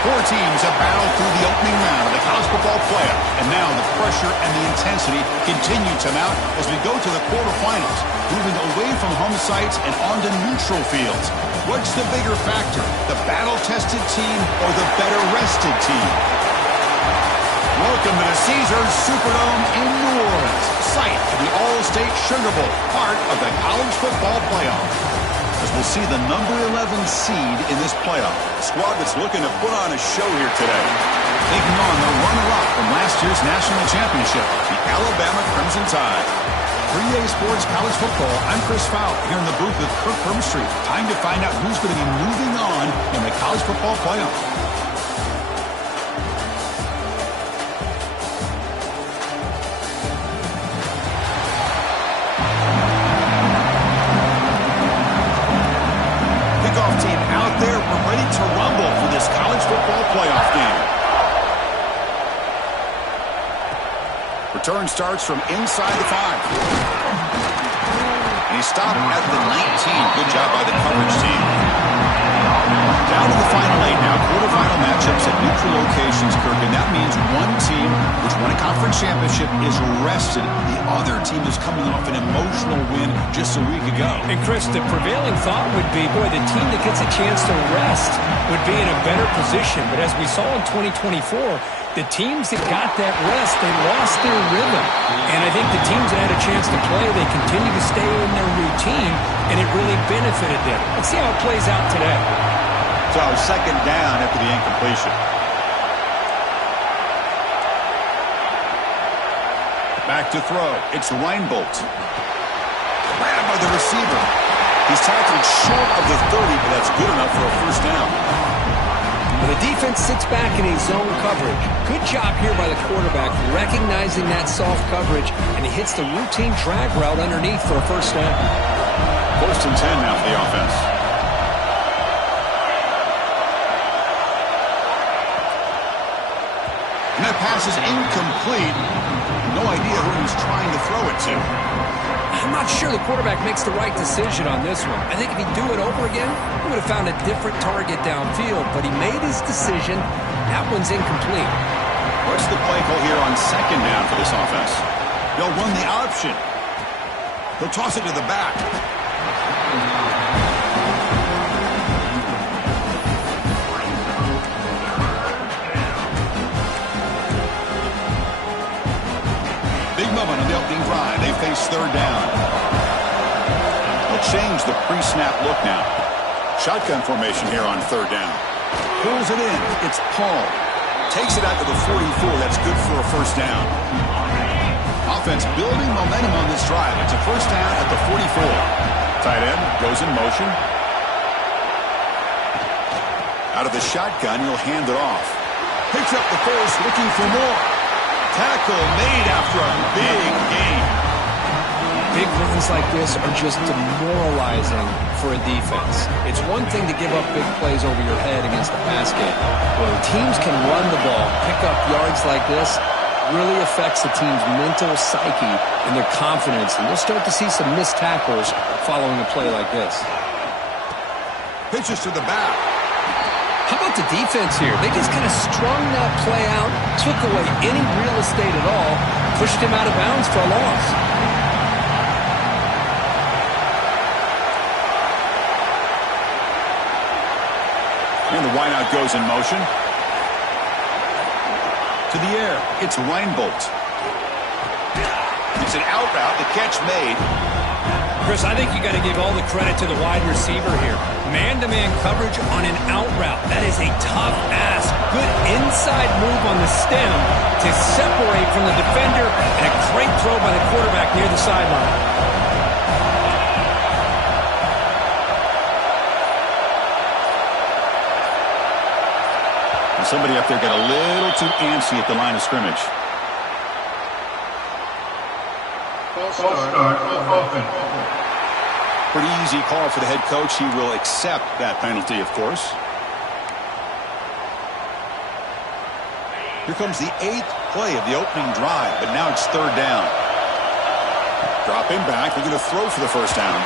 Four teams have battled through the opening round of the college football playoff, and now the pressure and the intensity continue to mount as we go to the quarterfinals, moving away from home sites and onto neutral fields. What's the bigger factor, the battle-tested team or the better-rested team? Welcome to the Caesars Superdome in New Orleans, site of the All-State Sugar Bowl, part of the college football playoff. As we'll see the number 11 seed in this playoff. A squad that's looking to put on a show here today. Taking on the runner-up from last year's national championship, the Alabama Crimson Tide. For EA Sports College Football, I'm Chris Fowler here in the booth with Kirk Herbstreit. Time to find out who's going to be moving on in the college football playoff. To rumble for this college football playoff game. Return starts from inside the 5. And he stopped at the 19. Good job by the coverage team. Down to the final 8 now. Quarterfinal matchups at neutral locations, Kirk. And that means one team, which won a conference championship, is rested. The other team is coming off an emotional win just a week ago. And Chris, the prevailing thought would be, boy, the team that gets a chance to rest would be in a better position. But as we saw in 2024, the teams that got that rest, they lost their rhythm. And I think the teams that had a chance to play, they continue to stay in their routine, and it really benefited them. Let's see how it plays out today. So second down after the incompletion. Back to throw. It's Reinbolt. Grabbed by the receiver. He's tackled short of the 30, but that's good enough for a first down. Well, the defense sits back in a zone coverage. Good job here by the quarterback, recognizing that soft coverage, and he hits the routine drag route underneath for a first down. First and 10 now for the offense. And that pass is incomplete. No idea who he's trying to throw it to. I'm not sure the quarterback makes the right decision on this one. I think if he'd do it over again, he would have found a different target downfield, but he made his decision. That one's incomplete. What's the play call here on second down for this offense? They'll run the option. They'll toss it to the back. Big moment on the opening drive. They face third down. They'll change the pre-snap look now. Shotgun formation here on third down. Pulls it in. It's Paul. Takes it out to the 44. That's good for a first down. Offense building momentum on this drive. It's a first down at the 44. Tight end goes in motion. Out of the shotgun, he'll hand it off. Picks up the first, looking for more. Tackle made after a big gain. Big runs like this are just demoralizing for a defense. It's one thing to give up big plays over your head against the pass game. When teams can run the ball, pick up yards like this, really affects the team's mental psyche and their confidence. And you'll start to see some missed tackles following a play like this. Pitches to the back. How about the defense here? They just kind of strung that play out, took away any real estate at all, pushed him out of bounds for a loss. And the wideout goes in motion. To the air, it's Reinbolt. It's an out route, the catch made. Chris, I think you got to give all the credit to the wide receiver here. Man-to-man coverage on an out route. That is a tough ask. Good inside move on the stem to separate from the defender, and a great throw by the quarterback near the sideline. Somebody up there got a little too antsy at the line of scrimmage. Pretty easy call for the head coach. He will accept that penalty, of course. Here comes the 8th play of the opening drive, but now it's third down. Dropping back. They're going to throw for the first down.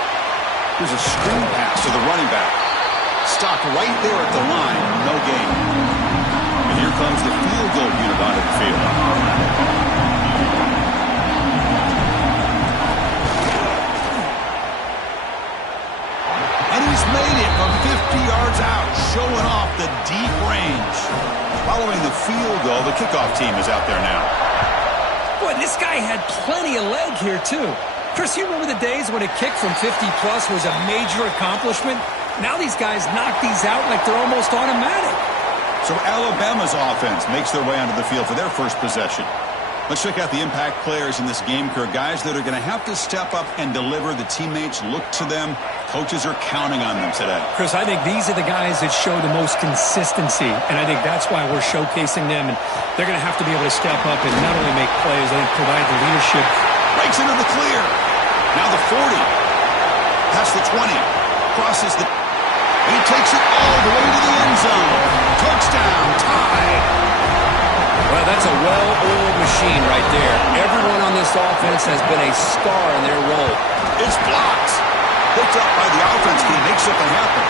Here's a screen pass to the running back. Stopped right there at the line. No gain. And here comes the field goal unit onto the field. And he's made it from 50 yards out, showing off the deep range. Following the field goal, the kickoff team is out there now. Boy, this guy had plenty of leg here, too. Chris, you remember the days when a kick from 50-plus was a major accomplishment? Now these guys knock these out like they're almost automatic. So Alabama's offense makes their way onto the field for their first possession. Let's check out the impact players in this game, Kirk. Guys that are going to have to step up and deliver. The teammates look to them. Coaches are counting on them today. Chris, I think these are the guys that show the most consistency, and I think that's why we're showcasing them. And they're going to have to be able to step up and not only make plays, I think provide the leadership. Breaks into the clear. Now the 40. Past the 20. Crosses the... He takes it all the way to the end zone. Touchdown, tie. Well, that's a well-oiled machine right there. Everyone on this offense has been a star in their role. It's blocked. Picked up by the offense team. Makes something happen.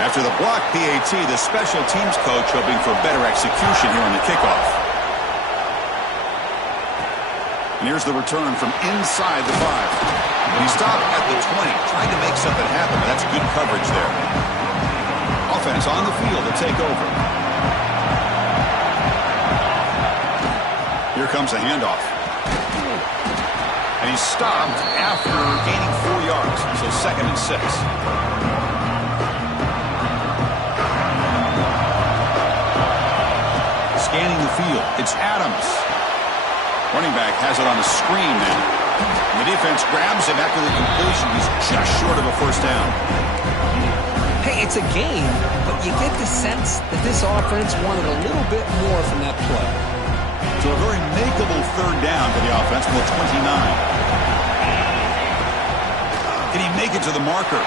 After the block PAT, the special teams coach hoping for better execution here on the kickoff. And here's the return from inside the 5. He stopped at the 20, trying to make something happen, but that's good coverage there. Offense on the field to take over. Here comes a handoff. And he's stopped after gaining 4 yards, so 2nd and 6. Scanning the field, it's Adams. Running back has it on the screen now. And the defense grabs him after the completion. He's just short of a first down. Hey, it's a game, but you get the sense that this offense wanted a little bit more from that play. So a very makeable 3rd down for the offense from the 29. Can he make it to the marker?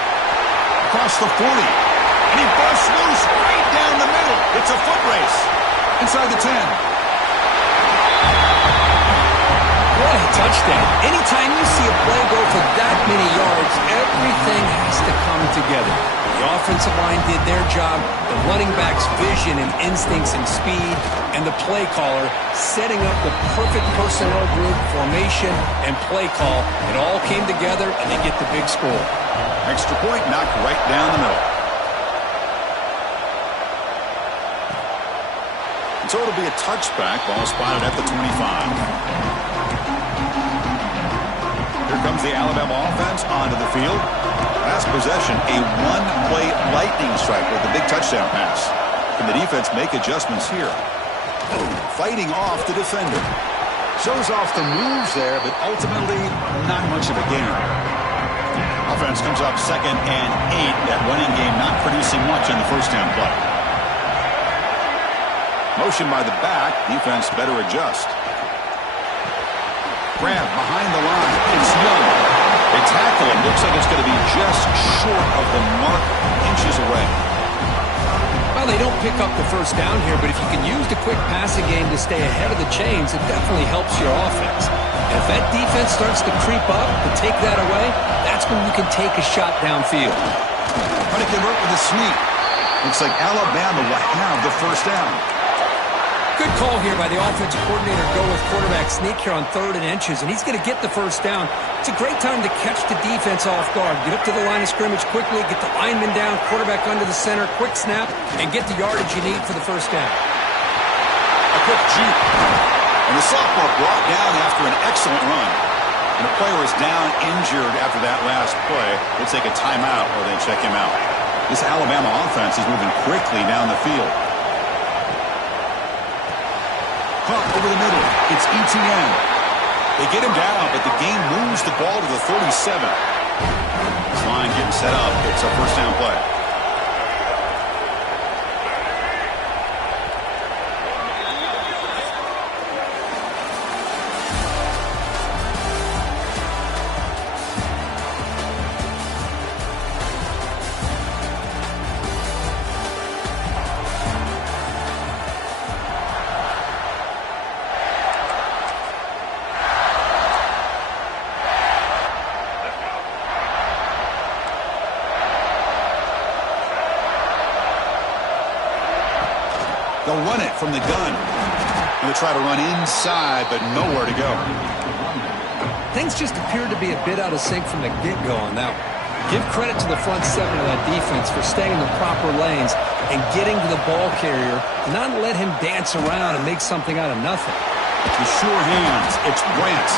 Across the 40. And he busts loose right down the middle. It's a foot race. Inside the 10. What a touchdown. Anytime you see a play go for that many yards, everything has to come together. The offensive line did their job, the running back's vision and instincts and speed, and the play caller setting up the perfect personnel group, formation, and play call. It all came together, and they get the big score. Extra point knocked right down the middle. And so it'll be a touchback. Ball spotted at the 25. Here comes the Alabama offense onto the field. Last possession, a one-play lightning strike with a big touchdown pass. Can the defense make adjustments here? Fighting off the defender. Shows off the moves there, but ultimately not much of a gain. Offense comes up 2nd and 8. That running game not producing much on the first down play. Motion by the back. Defense better adjust. Grab behind the line. It's Young. They tackle him. Looks like it's going to be just short of the mark, inches away. Well, they don't pick up the first down here, but if you can use the quick passing game to stay ahead of the chains, it definitely helps your offense. And if that defense starts to creep up to take that away, that's when you can take a shot downfield. Trying to convert with a sneak. Looks like Alabama will have the first down. Good call here by the offensive coordinator to go with quarterback sneak here on 3rd and inches, and he's going to get the first down. It's a great time to catch the defense off guard. Get up to the line of scrimmage quickly, get the lineman down, quarterback under the center, quick snap, and get the yardage you need for the first down. A quick juke. And the sophomore brought down after an excellent run. And the player is down injured after that last play. We'll take a timeout or they check him out. This Alabama offense is moving quickly down the field. Pump over the middle. It's ETN. They get him down, but the game moves the ball to the 37. This line getting set up. It's a first down play. They'll run it from the gun. And they try to run inside, but nowhere to go. Things just appeared to be a bit out of sync from the get-go on that one. Give credit to the front seven of that defense for staying in the proper lanes and getting to the ball carrier, not let him dance around and make something out of nothing. With sure hands, it's Brant.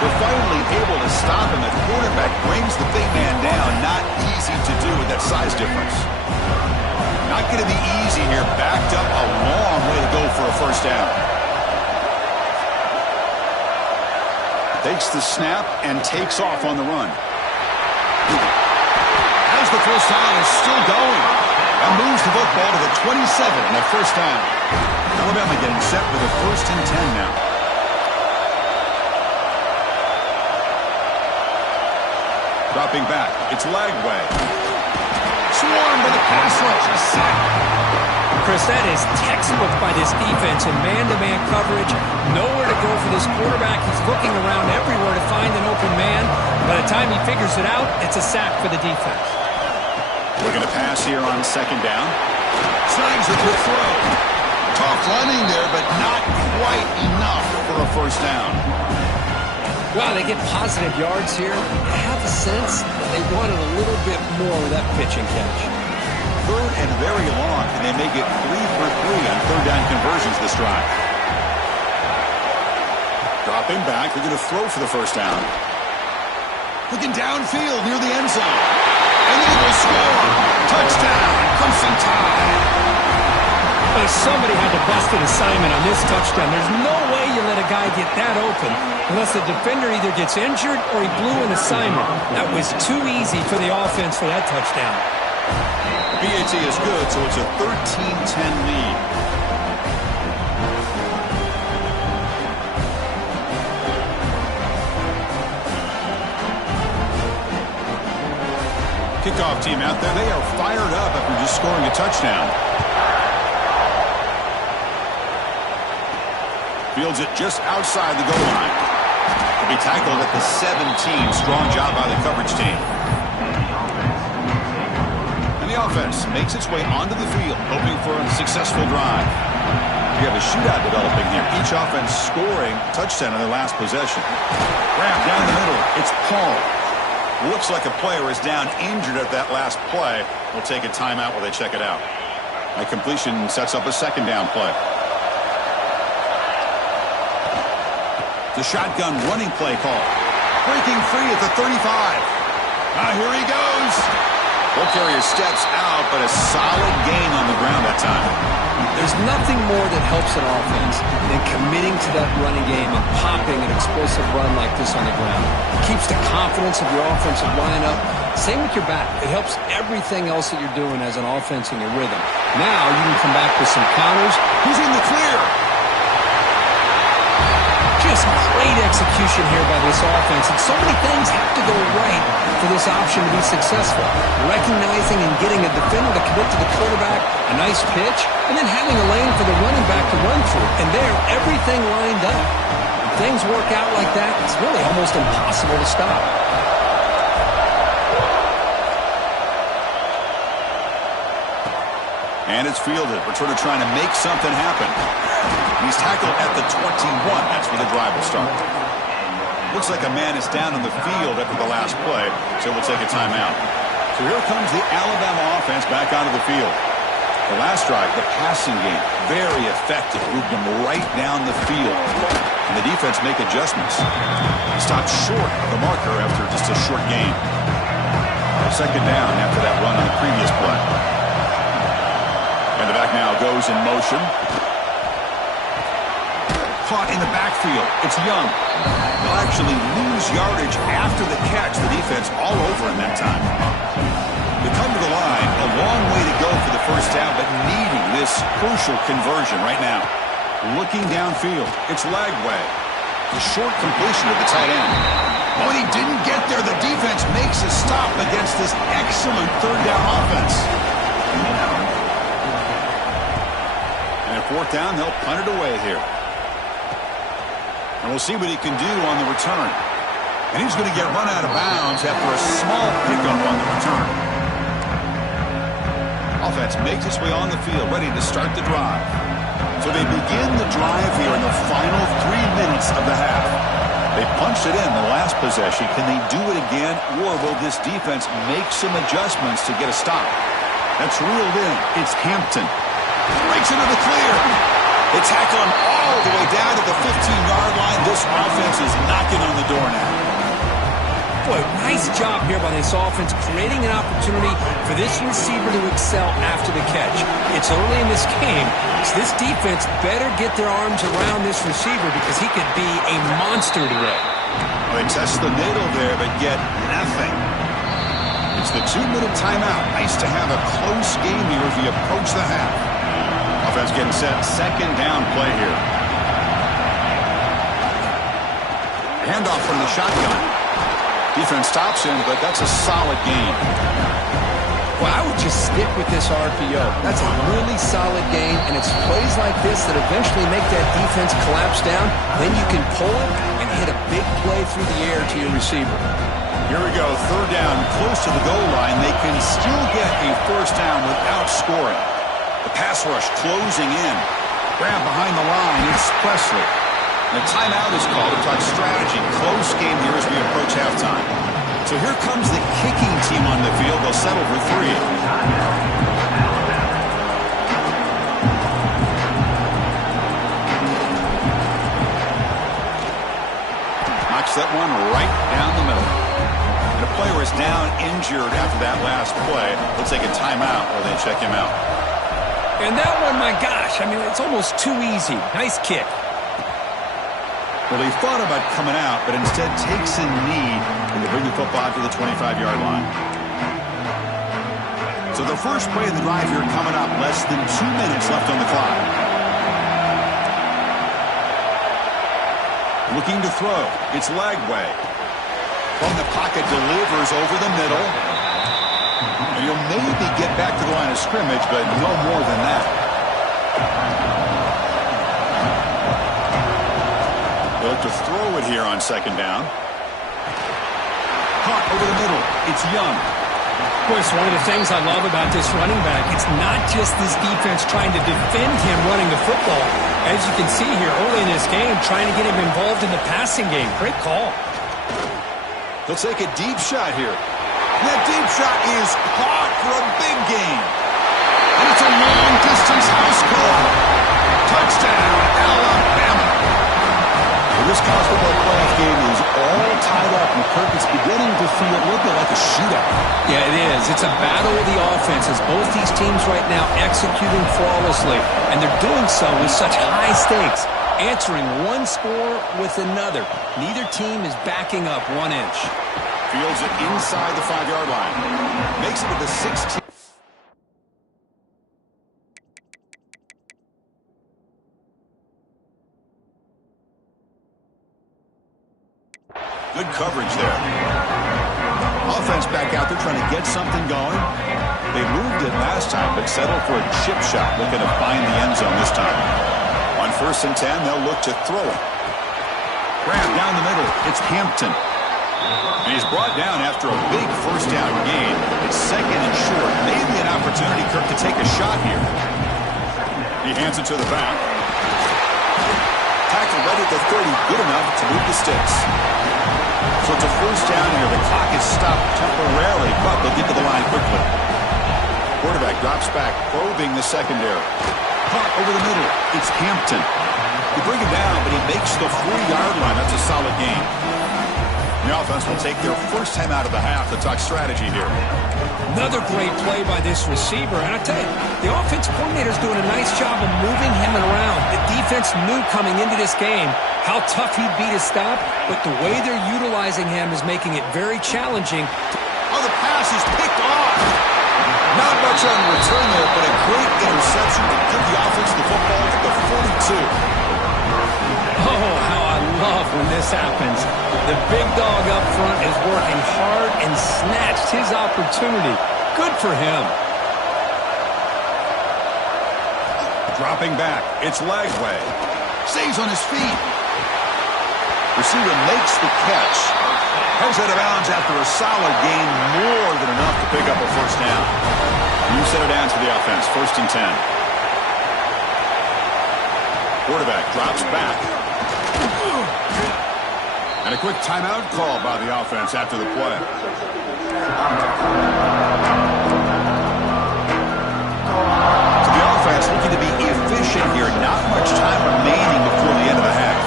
They're finally able to stop him. The quarterback brings the big man down. Not easy to do with that size difference. Not going to be easy here. Backed up a long way to go for a first down. Takes the snap and takes off on the run. As the first down is still going. And moves the football to the 27 and a first down. Alabama getting set with a 1st and 10 now. Dropping back. It's Lagway. Swarmed by the pass rush. A sack. Chris, that is textbook by this defense in man-to-man coverage. Nowhere to go for this quarterback. He's looking around everywhere to find an open man. By the time he figures it out, it's a sack for the defense. Looking to pass here on 2nd down. Snags the quick throw. Tough running there, but not quite enough for a first down. Wow, they get positive yards here. I have a sense that they wanted a little bit more of that pitch and catch. 3rd and very long, and they may get 3 for 3 on 3rd down conversions this drive. Dropping back, they're going to throw for the first down. Looking downfield near the end zone. And the Eagles score. Touchdown, Crimson Tide. Somebody had to bust an assignment on this touchdown. There's no way you let a guy get that open unless the defender either gets injured or he blew an assignment. That was too easy for the offense for that touchdown. BAT is good, so it's a 13-10 lead. Kickoff team out there. They are fired up after just scoring a touchdown. Fields it just outside the goal line. He'll be tackled at the 17. Strong job by the coverage team. And the offense makes its way onto the field, hoping for a successful drive. We have a shootout developing here. Each offense scoring a touchdown on their last possession. Grab down the middle. It's Paul. Looks like a player is down injured at that last play. We'll take a timeout while they check it out. That completion sets up a 2nd down play. The shotgun running play call. Breaking free at the 35. Here he goes. Ball carrier steps out, but a solid gain on the ground that time. There's nothing more that helps an offense than committing to that running game and popping an explosive run like this on the ground. It keeps the confidence of your offensive lineup. Same with your back. It helps everything else that you're doing as an offense in your rhythm. Now you can come back with some counters. Who's in the clear? Just great execution here by this offense, and so many things have to go right for this option to be successful. Recognizing and getting a defender to commit to the quarterback, a nice pitch, and then having a lane for the running back to run through. And there, everything lined up. When things work out like that, it's really almost impossible to stop. And it's fielded. Returner trying to make something happen. He's tackled at the 21. That's where the drive will start. Looks like a man is down on the field after the last play, so we'll take a timeout. So here comes the Alabama offense back onto the field. The last drive, the passing game, very effective. Moved them right down the field. And the defense make adjustments. Stopped short of the marker after just a short gain. 2nd down after that run on the previous play. And the back now goes in motion. Caught in the backfield. It's Young. They'll actually lose yardage after the catch. The defense all over him that time. They come to the line. A long way to go for the first down, but needing this crucial conversion right now. Looking downfield. It's Lagway. The short completion of the tight end. When he didn't get there, the defense makes a stop against this excellent 3rd down offense. And at 4th down, they'll punt it away here. And we'll see what he can do on the return. And he's going to get run out of bounds after a small pickup on the return. Offense makes its way on the field, ready to start the drive. So they begin the drive here in the final 3 minutes of the half. They punched it in the last possession. Can they do it again, or will this defense make some adjustments to get a stop? That's reeled in. It's Hampton. Breaks into the clear. They tackle him all the way down to the 15-yard line. This offense is knocking on the door now. Boy, nice job here by this offense, creating an opportunity for this receiver to excel after the catch. It's early in this game, so this defense better get their arms around this receiver because he could be a monster today. Well, they test the middle there, but get nothing. It's the 2-minute timeout. Nice to have a close game here as we approach the half. Offense getting set. Second down play here. Handoff from the shotgun. Defense stops him, but that's a solid gain. Well, I would just stick with this RPO. That's a really solid gain, and it's plays like this that eventually make that defense collapse down. Then you can pull it and hit a big play through the air to your receiver. Here we go. Third down, close to the goal line. They can still get a first down without scoring. The pass rush closing in. Grab behind the line. It's Presley. The timeout is called to talk strategy. Close game here as we approach halftime. So here comes the kicking team on the field. They'll settle for 3. Knocks that one right down the middle. And a player is down injured after that last play. Let's take a timeout while they check him out. And that one, my gosh, I mean, it's almost too easy. Nice kick. Well, he thought about coming out, but instead takes a knee and they bring the football to the 25-yard line. So the first play of the drive here coming up. Less than 2 minutes left on the clock. Looking to throw. It's Lagway. From the pocket, delivers over the middle. And he'll maybe get back to the line of scrimmage, but no more than that. They look to throw it here on second down. Caught over the middle. It's Young. Of course, one of the things I love about this running back, it's not just this defense trying to defend him running the football. As you can see here early in this game, trying to get him involved in the passing game. Great call. They'll take a deep shot here. That deep shot is caught for a big gain. And it's a long-distance house call. Touchdown, Alabama. This college football playoff game is all tied up, and Kirk, it's beginning to feel a little bit like a shootout. Yeah, it is. It's a battle of the offenses. Both these teams right now executing flawlessly, and they're doing so with such high stakes, answering one score with another. Neither team is backing up 1 inch. Fields it inside the 5-yard line. Makes it to the 16. Good coverage there. Offense back out there trying to get something going. They moved it last time, but settled for a chip shot, looking to find the end zone this time. On 1st and 10, they'll look to throw it. Grab down the middle. It's Hampton. And he's brought down after a big first down gain. It's second and short. Maybe an opportunity, Kirk, to take a shot here. He hands it to the back. Tackle right at the 30. Good enough to move the sticks. So it's a first down here. The clock is stopped temporarily, but they'll get to the line quickly. Quarterback drops back, probing the secondary. Caught over the middle. It's Hampton. They bring him down, but he makes the 3-yard line. That's a solid gain. The offense will take their first time out of the half to talk strategy here. Another great play by this receiver. And I tell you, the offense coordinator's doing a nice job of moving him around. The defense knew coming into this game how tough he'd be to stop, but the way they're utilizing him is making it very challenging. Oh, the pass is picked off. Not much on the return there, but a great interception to give the offense the football to the 42. Oh, how I love when this happens. The big dog up front is working hard and snatched his opportunity. Good for him. Dropping back, it's Lagway. Stays on his feet. Receiver makes the catch. Heads out of bounds after a solid gain, more than enough to pick up a first down. You set it down to the offense, 1st and 10. Quarterback drops back. And a quick timeout call by the offense after the play. So the offense looking to be efficient here. Not much time remaining before the end of the half.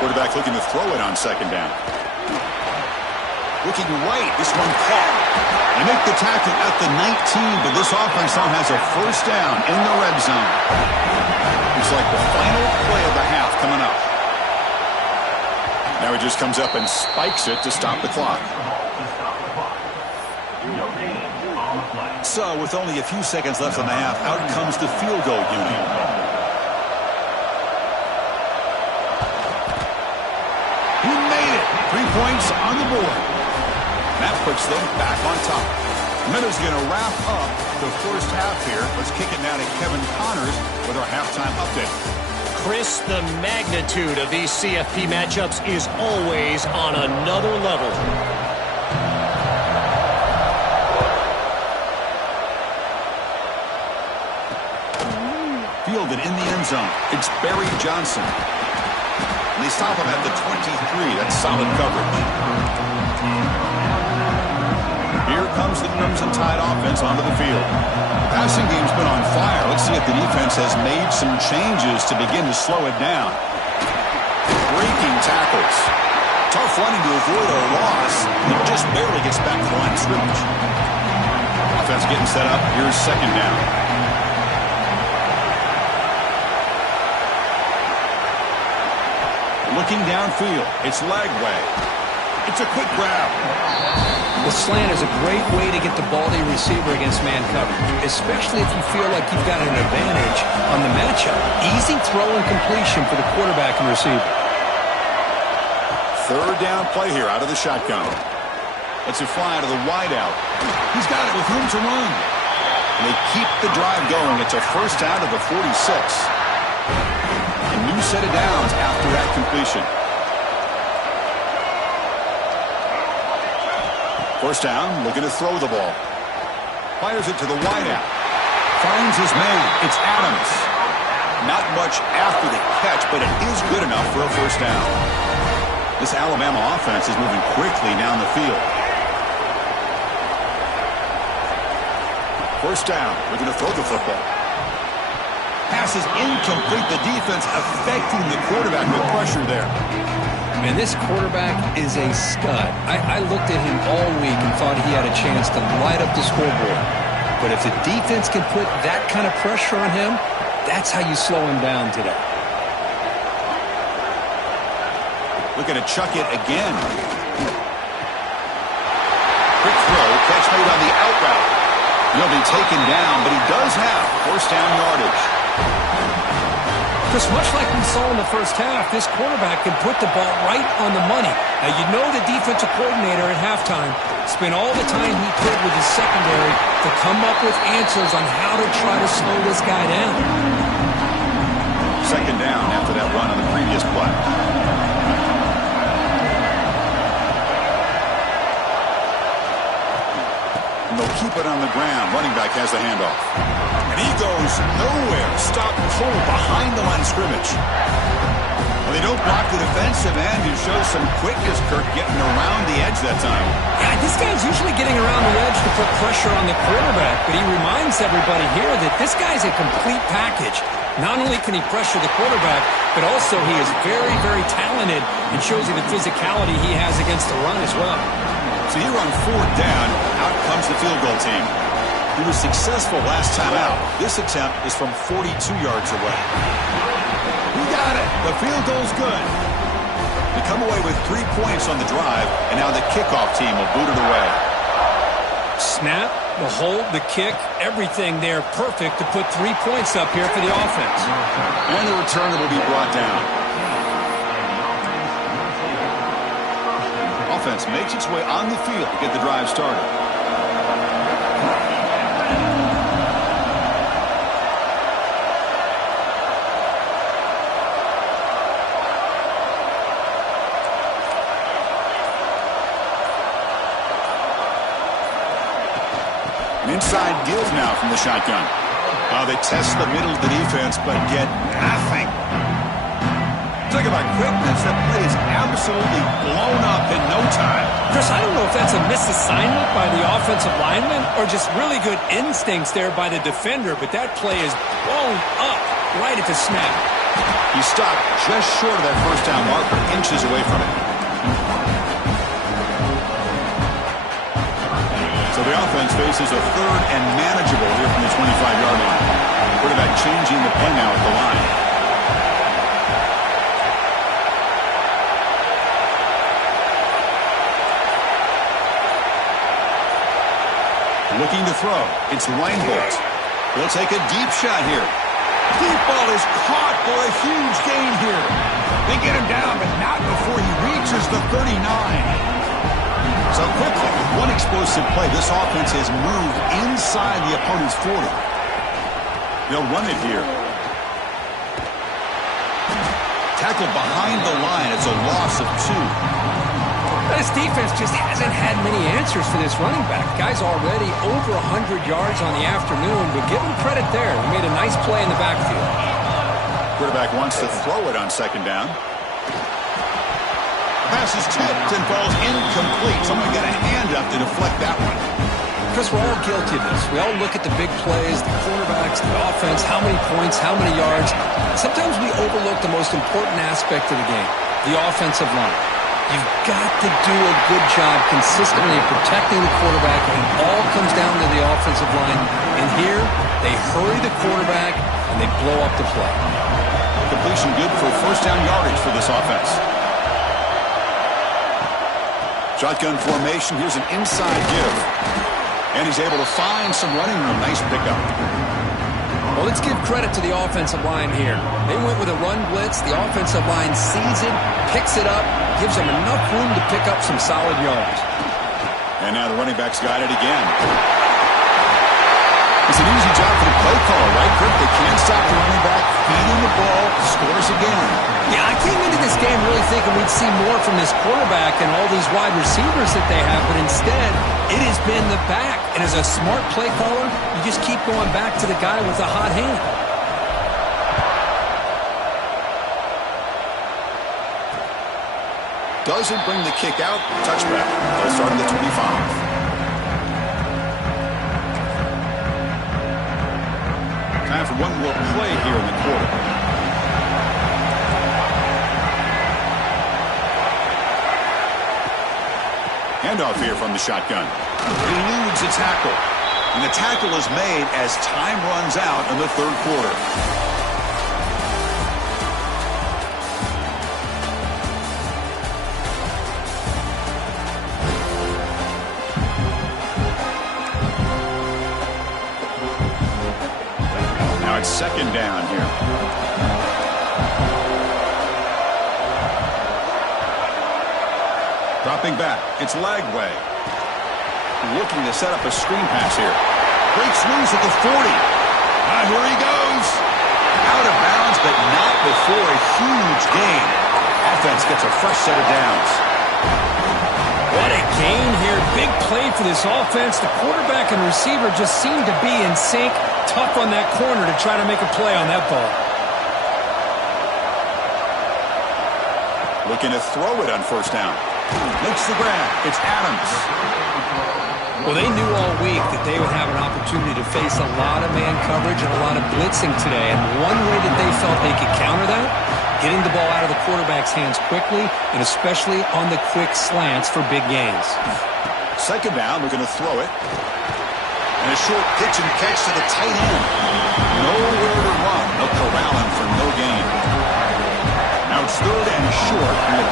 Quarterback looking to throw it on second down. Looking right. This one caught. They make the tackle at the 19, but this offense now has a first down in the red zone. It's like the final play of the half coming up. Now he just comes up and spikes it to stop the clock. So with only a few seconds left in the half, out comes the field goal unit. He made it. 3 points on the board. That puts them back on top. Minutes going to wrap up the first half here. Let's kick it now to Kevin Connors with our halftime update. Chris, the magnitude of these CFP matchups is always on another level. Fielded in the end zone. It's Barry Johnson. And they stop him at the 23. That's solid coverage. Here comes the Crimson Tide offense onto the field. The passing game's been on fire. Let's see if the defense has made some changes to begin to slow it down. Breaking tackles. Tough running to avoid a loss. He just barely gets back to the line of scrimmage. Offense getting set up. Here's second down. Looking downfield. It's Lagway. It's a quick grab. The slant is a great way to get the ball to your receiver against man coverage, especially if you feel like you've got an advantage on the matchup. Easy throw and completion for the quarterback and receiver. Third down play here out of the shotgun. Lets it fly to the wideout. He's got it with room to run. And they keep the drive going. It's a first down to the 46. A new set of downs after that completion. First down, looking to throw the ball. Fires it to the wideout. Finds his man. It's Adams. Not much after the catch, but it is good enough for a first down. This Alabama offense is moving quickly down the field. First down, looking to throw the football. Pass is incomplete. The defense affecting the quarterback with pressure there. And this quarterback is a stud. I looked at him all week and thought he had a chance to light up the scoreboard. But if the defense can put that kind of pressure on him, that's how you slow him down today. Looking to chuck it again. Quick throw, catch made on the out route. He'll be taken down, but he does have first down yardage. Because much like we saw in the first half, this quarterback can put the ball right on the money. Now, you know the defensive coordinator at halftime spent all the time he could with his secondary to come up with answers on how to try to slow this guy down. Second down after that run on the previous play. And they'll keep it on the ground. Running back has the handoff. And he goes nowhere. Stop cold behind the line of scrimmage. Well, they don't block the defensive end. He shows some quickness, Kirk, getting around the edge that time. Yeah, this guy's usually getting around the edge to put pressure on the quarterback, but he reminds everybody here that this guy's a complete package. Not only can he pressure the quarterback, but also he is very, very talented and shows you the physicality he has against the run as well. So here on fourth down, out comes the field goal team. He was successful last time out. This attempt is from 42 yards away. He got it. The field goal's good. They come away with 3 points on the drive, and now the kickoff team will boot it away. Snap, the hold, the kick, everything there perfect to put 3 points up here for the offense. And the return will be brought down. Offense makes its way on the field to get the drive started. An inside give now from the shotgun. They test the middle of the defense, but get nothing. Talk about quickness. That play is absolutely blown up in no time. Chris, I don't know if that's a misassignment by the offensive lineman or just really good instincts there by the defender, but that play is blown up right at the snap. He stopped just short of that first down marker, inches away from it. So the offense faces a third and manageable here from the 25-yard line. Quarterback changing the play now at the line. Looking to throw. It's Reinbold. He'll take a deep shot here. Deep ball is caught for a huge gain here. They get him down, but not before he reaches the 39. So quickly, with one explosive play, this offense has moved inside the opponent's 40. They'll run it here. Tackled behind the line. It's a loss of 2. This defense just hasn't had many answers for this running back. Guy's already over 100 yards on the afternoon, but give him credit there. He made a nice play in the backfield. Quarterback wants to throw it on second down. Pass is tipped and falls incomplete. Someone got a hand up to deflect that one. Chris, we're all guilty of this. We all look at the big plays, the quarterbacks, the offense, how many points, how many yards. Sometimes we overlook the most important aspect of the game, the offensive line. You've got to do a good job consistently protecting the quarterback, and it all comes down to the offensive line. And here, they hurry the quarterback, and they blow up the play. Completion good for first down yardage for this offense. Shotgun formation. Here's an inside give. And he's able to find some running room. Nice pickup. Well, let's give credit to the offensive line here. They went with a run blitz. The offensive line sees it, picks it up, gives them enough room to pick up some solid yards. And now the running back's got it again. It's an easy job for the play caller, right, Kirk? They can't stop the running back, feeding the ball, scores again. Yeah, I came into this game really thinking we'd see more from this quarterback and all these wide receivers that they have, but instead, it has been the back. And as a smart play caller, you just keep going back to the guy with the hot hand. Doesn't bring the kick out. Touchback. They'll start at the 25. Time for one more play here in the quarter. Handoff here from the shotgun. Eludes a tackle. And the tackle is made as time runs out in the third quarter. Now it's second down here. Dropping back. It's Lagway. Looking to set up a screen pass here. Breaks loose at the 40. Here he goes. Out of bounds, but not before a huge gain. Offense gets a fresh set of downs. What a gain here. Big play for this offense. The quarterback and receiver just seem to be in sync. Tough on that corner to try to make a play on that ball. Looking to throw it on first down. Makes the grab. It's Adams. Well, they knew all week that they would have an opportunity to face a lot of man coverage and a lot of blitzing today. And one way that they felt they could counter that, getting the ball out of the quarterback's hands quickly, and especially on the quick slants for big gains. Second down, we're going to throw it. And a short pitch and catch to the tight end. Nowhere to run. They'll corral him for no gain. Now it's third and short from the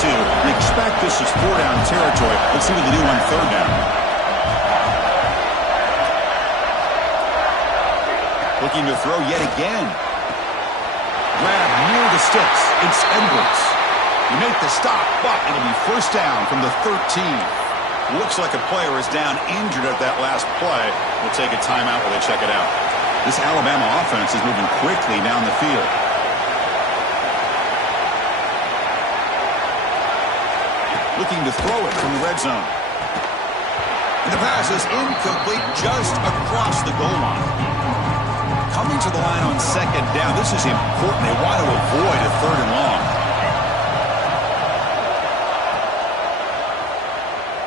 22. We expect this is four-down territory. Let's see what they do on third down. Looking to throw yet again. Grab near the sticks. It's Edwards. You make the stop, but it'll be first down from the 13. Looks like a player is down injured at that last play. We'll take a timeout while they check it out. This Alabama offense is moving quickly down the field. Looking to throw it from the red zone. And the pass is incomplete just across the goal line. Coming to the line on second down. This is important. They want to avoid a third and long.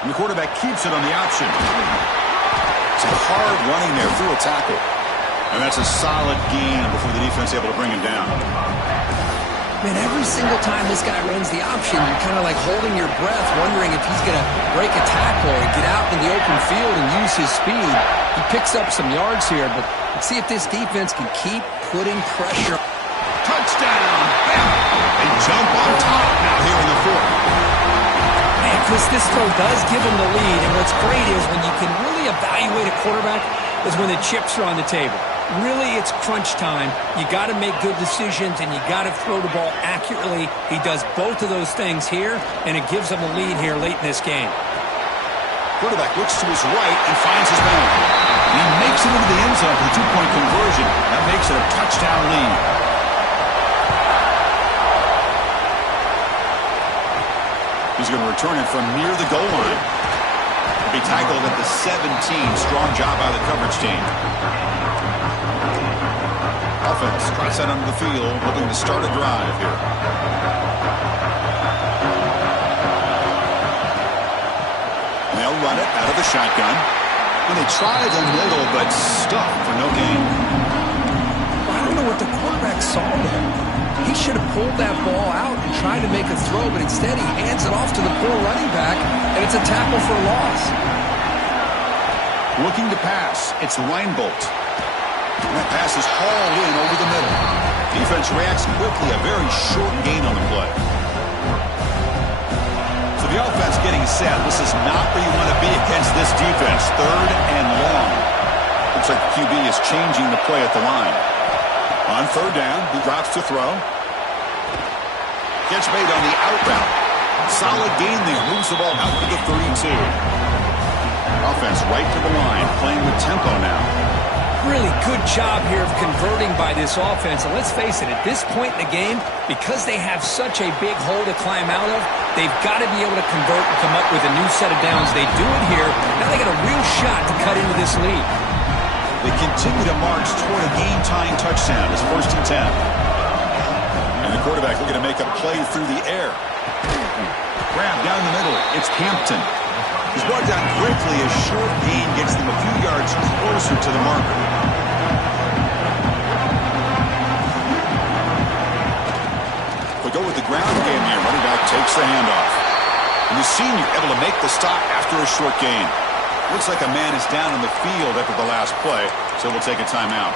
And the quarterback keeps it on the option. It's a hard running there through a tackle. And that's a solid gain before the defense is able to bring him down. Man, every single time this guy runs the option, you're kind of like holding your breath, wondering if he's going to break a tackle or get out in the open field and use his speed. He picks up some yards here, but let's see if this defense can keep putting pressure. Touchdown! They jump on top now here in the fourth. Man, Chris, this throw does give him the lead, and what's great is when you can really evaluate a quarterback is when the chips are on the table. Really, it's crunch time. You got to make good decisions, and you got to throw the ball accurately. He does both of those things here, and it gives him a lead here late in this game. Quarterback looks to his right and finds his man. He makes it into the end zone for the two-point conversion. That makes it a touchdown lead. He's going to return it from near the goal line. He'll be tackled at the 17. Strong job by the coverage team. Offense tries that onto the field, hoping to start a drive here. And they'll run it out of the shotgun. And they try the middle, but stuffed for no gain. I don't know what the quarterback saw there. He should have pulled that ball out and tried to make a throw, but instead he hands it off to the poor running back, and it's a tackle for a loss. Looking to pass. It's Reinbolt. And that pass is hauled in over the middle. Defense reacts quickly. A very short gain on the play. So the offense getting set. This is not where you want to be against this defense. Third and long. Looks like the QB is changing the play at the line. On third down, he drops to throw. Catch made on the out route. Solid gain there. Moves the ball out to the 32. Offense right to the line. Playing with tempo now. Really good job here of converting by this offense. And let's face it, at this point in the game, because they have such a big hole to climb out of, they've got to be able to convert and come up with a new set of downs. They do it here. Now they got a real shot to cut into this lead. They continue to march toward a game-tying touchdown. It's 1st and 10. And the quarterback looking to make a play through the air. Grab down the middle. It's Hampton. He's brought down quickly. A short gain gets them a few yards closer to the marker. We go with the ground game here. Running back takes the handoff. And the senior able to make the stop after a short gain. Looks like a man is down on the field after the last play, so we'll take a timeout.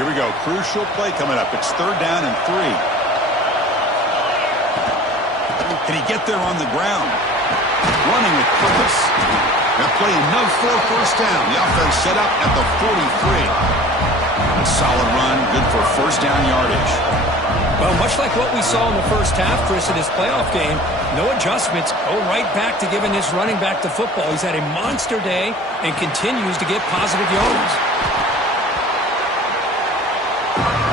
Here we go. Crucial play coming up. It's 3rd down and 3. Can he get there on the ground? Running with purpose. That play enough for a first down. The offense set up at the 43. A solid run, good for first down yardage. Well, much like what we saw in the first half, Chris, in this playoff game, no adjustments. Go right back to giving this running back the football. He's had a monster day and continues to get positive yards.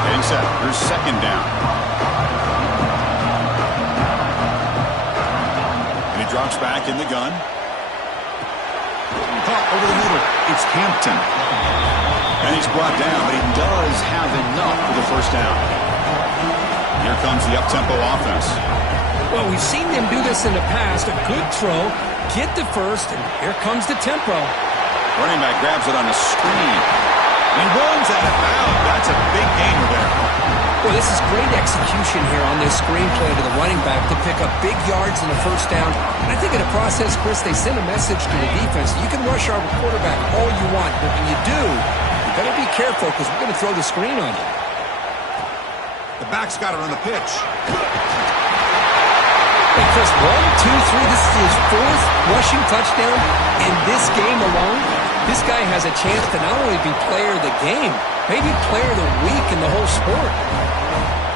Getting set. Here's 2nd down. Drops back in the gun. Caught over the middle. It's Hampton. And he's brought down, but he does have enough for the first down. Here comes the up-tempo offense. Well, we've seen them do this in the past. A good throw, get the first, and here comes the tempo. Running back grabs it on the screen. And he runs out of bounds. That's a big gainer there. Well, this is great execution here on this screenplay to the running back to pick up big yards in the first down. And I think in the process, Chris, they send a message to the defense. You can rush our quarterback all you want, but when you do, you better be careful because we're going to throw the screen on you. The back's got it on the pitch. Hey, Chris, 1, 2, 3. This is his 4th rushing touchdown in this game alone. This guy has a chance to not only be player of the game, maybe player of the week in the whole sport.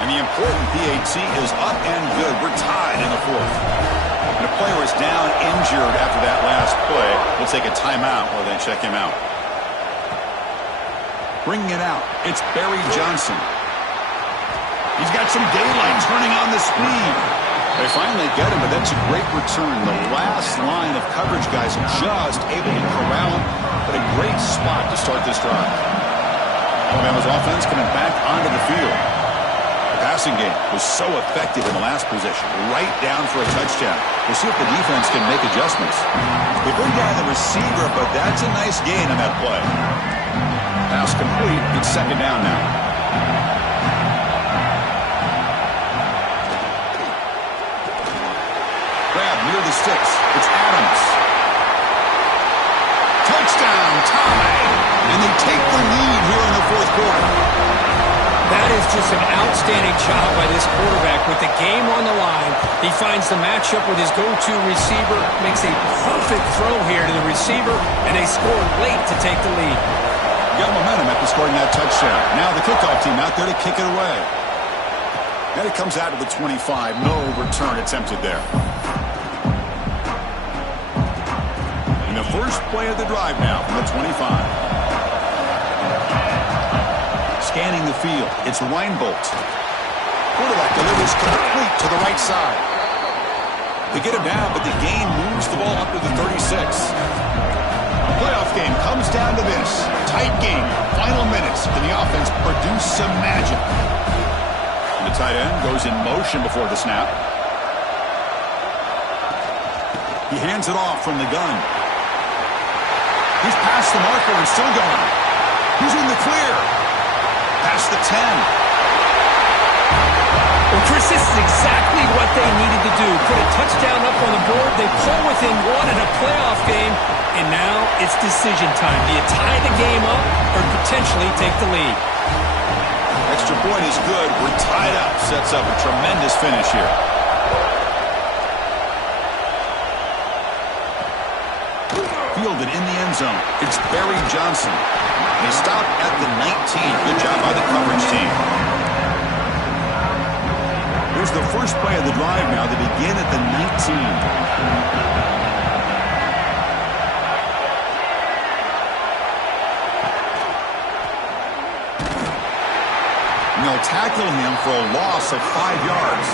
And the important PAT is up and good. We're tied in the 4th. And the player is down injured after that last play. We'll take a timeout while they check him out. Bringing it out, it's Barry Johnson. He's got some daylight turning on the speed. They finally get him, but that's a great return. The last line of coverage guys just able to corral him, but a great spot to start this drive. Alabama's offense coming back onto the field. The passing game was so effective in the last possession, right down for a touchdown. We'll see if the defense can make adjustments. They bring down the receiver, but that's a nice gain on that play. Pass complete. It's second down now. Grab near the sticks. It's Adams. Touchdown tie. And they take the lead here in the fourth quarter. That is just an outstanding job by this quarterback. With the game on the line, he finds the matchup with his go-to receiver, makes a perfect throw here to the receiver, and they score late to take the lead. Got momentum after scoring that touchdown. Now the kickoff team out there to kick it away. And it comes out to the 25. No return attempted there. And the first play of the drive now from the 25. Scanning the field, it's Reinbolt. Quarterback delivers complete to the right side. They get him down, but the game moves the ball up to the 36. The playoff game comes down to this. Tight game, final minutes. Can the offense produce some magic? And the tight end goes in motion before the snap. He hands it off from the gun. He's past the marker and still going. He's in the clear. Past the 10. Well, Chris, this is exactly what they needed to do. Put a touchdown up on the board. They pull within one in a playoff game, and now it's decision time. Do you tie the game up or potentially take the lead? Extra point is good. We're tied up. Sets up a tremendous finish here. Fielded in the end zone. It's Barry Johnson. They stop at the 19. Good job by the coverage team. Here's the first play of the drive now. They begin at the 19. And they'll tackle him for a loss of 5 yards.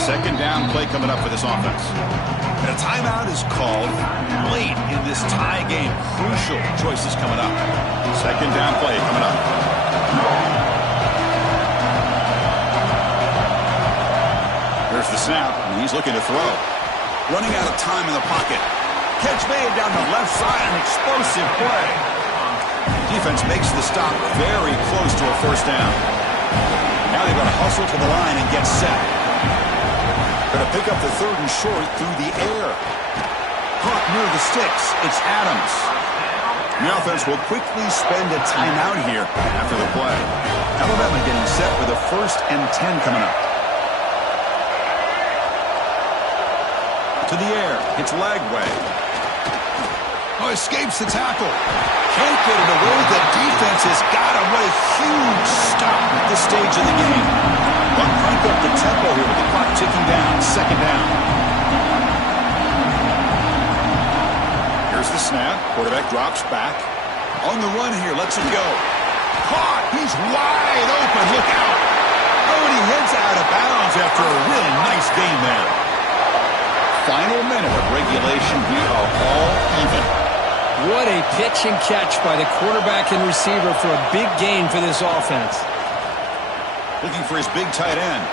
Second down play coming up for this offense. And a timeout is called late in this tie game. Crucial choices coming up. Second down play coming up. There's the snap, and he's looking to throw. Running out of time in the pocket. Catch made down the left side, an explosive play. Defense makes the stop very close to a first down. Now they've got to hustle to the line and get set. Going to pick up the third and short through the air. Caught near the sticks. It's Adams. The offense will quickly spend a timeout here after the play. Alabama getting set for the 1st and 10 coming up. To the air. It's Lagway. Oh, escapes the tackle. Can't get it away. The defense has got him. What a huge stop at this stage of the game. But crank up the tempo here with the clock ticking down. Second down. Here's the snap. Quarterback drops back. On the run here. Lets it go. Caught. He's wide open. Look out. Oh, and he heads out of bounds after a really nice game there. Final minute of regulation. We are all even. What a pitch and catch by the quarterback and receiver for a big gain for this offense. Looking for his big tight end.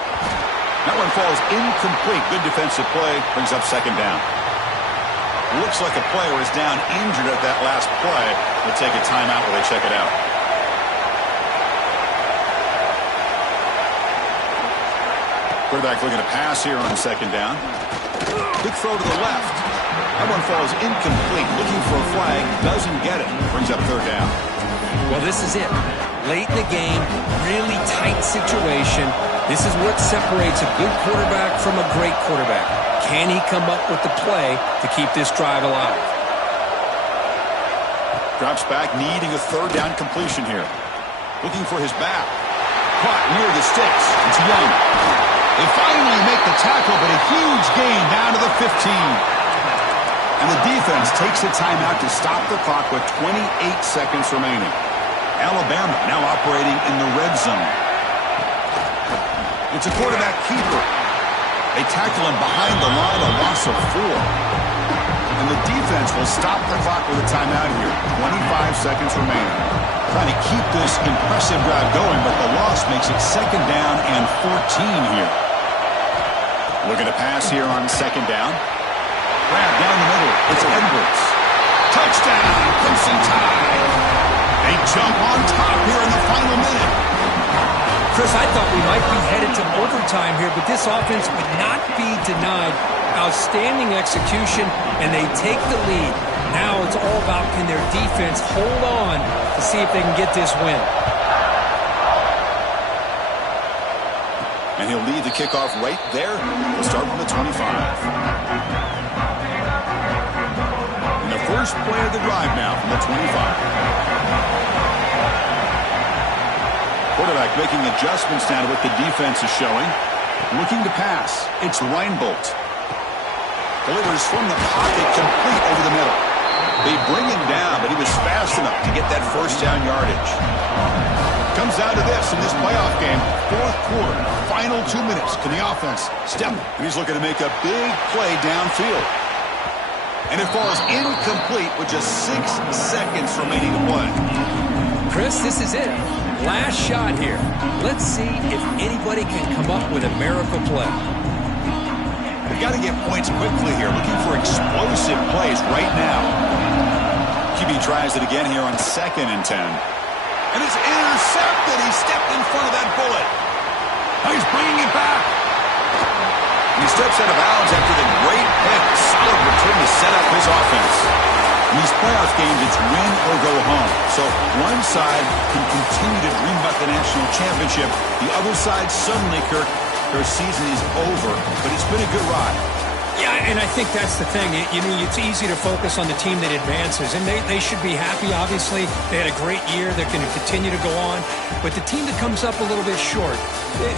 That one falls incomplete. Good defensive play. Brings up second down. Looks like a player is down injured at that last play. They'll take a timeout while they check it out. Quarterback looking to pass here on second down. Big throw to the left. That one falls incomplete. Looking for a flag. Doesn't get it. Brings up third down. Well, this is it. Late in the game, really tight situation. This is what separates a good quarterback from a great quarterback. Can he come up with the play to keep this drive alive? Drops back, needing a third down completion here. Looking for his back. Caught near the sticks. It's Young. They finally make the tackle, but a huge gain down to the 15. And the defense takes a timeout to stop the clock with 28 seconds remaining. Alabama now operating in the red zone. It's a quarterback keeper. They tackle him behind the line, a loss of 4. And the defense will stop the clock with a timeout here. 25 seconds remaining. Trying to keep this impressive drive going, but the loss makes it second down and 14 here. Looking to pass here on second down. Grab down the middle. It's Edwards. Touchdown, Crimson Tide. They jump on top here in the final minute. Chris, I thought we might be headed to overtime here, but this offense would not be denied. Outstanding execution, and they take the lead. Now it's all about can their defense hold on to see if they can get this win. And he'll lead the kickoff right there. He'll start from the 25. And the first play of the drive now from the 25. Quarterback making adjustments now to what the defense is showing. Looking to pass. It's Reinbold. Delivers from the pocket, complete over the middle. They bring him down, but he was fast enough to get that first down yardage. Comes down to this in this playoff game. Fourth quarter, final 2 minutes. Can the offense step? And he's looking to make a big play downfield. And it falls incomplete with just 6 seconds remaining to play. Chris, this is it. Last shot here. Let's see if anybody can come up with a miracle play. They've got to get points quickly here. Looking for explosive plays right now. QB tries it again here on 2nd and 10. And it's intercepted. He stepped in front of that bullet. Now he's bringing it back. And he steps out of bounds after the great hit. Solid return to set up his offense. In these playoff games, it's win or go home. So one side can continue to dream about the national championship. The other side suddenly, Kirk, their season is over. But it's been a good ride. Yeah, and I think that's the thing. It's easy to focus on the team that advances, and they should be happy, obviously. They had a great year. They're going to continue to go on. But the team that comes up a little bit short,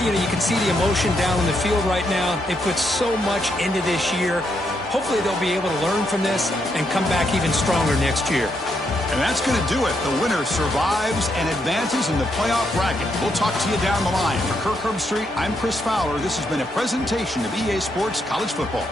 you can see the emotion down on the field right now. They put so much into this year. Hopefully they'll be able to learn from this and come back even stronger next year. And that's going to do it. The winner survives and advances in the playoff bracket. We'll talk to you down the line. For Kirk Herbstreit, I'm Chris Fowler. This has been a presentation of EA Sports College Football.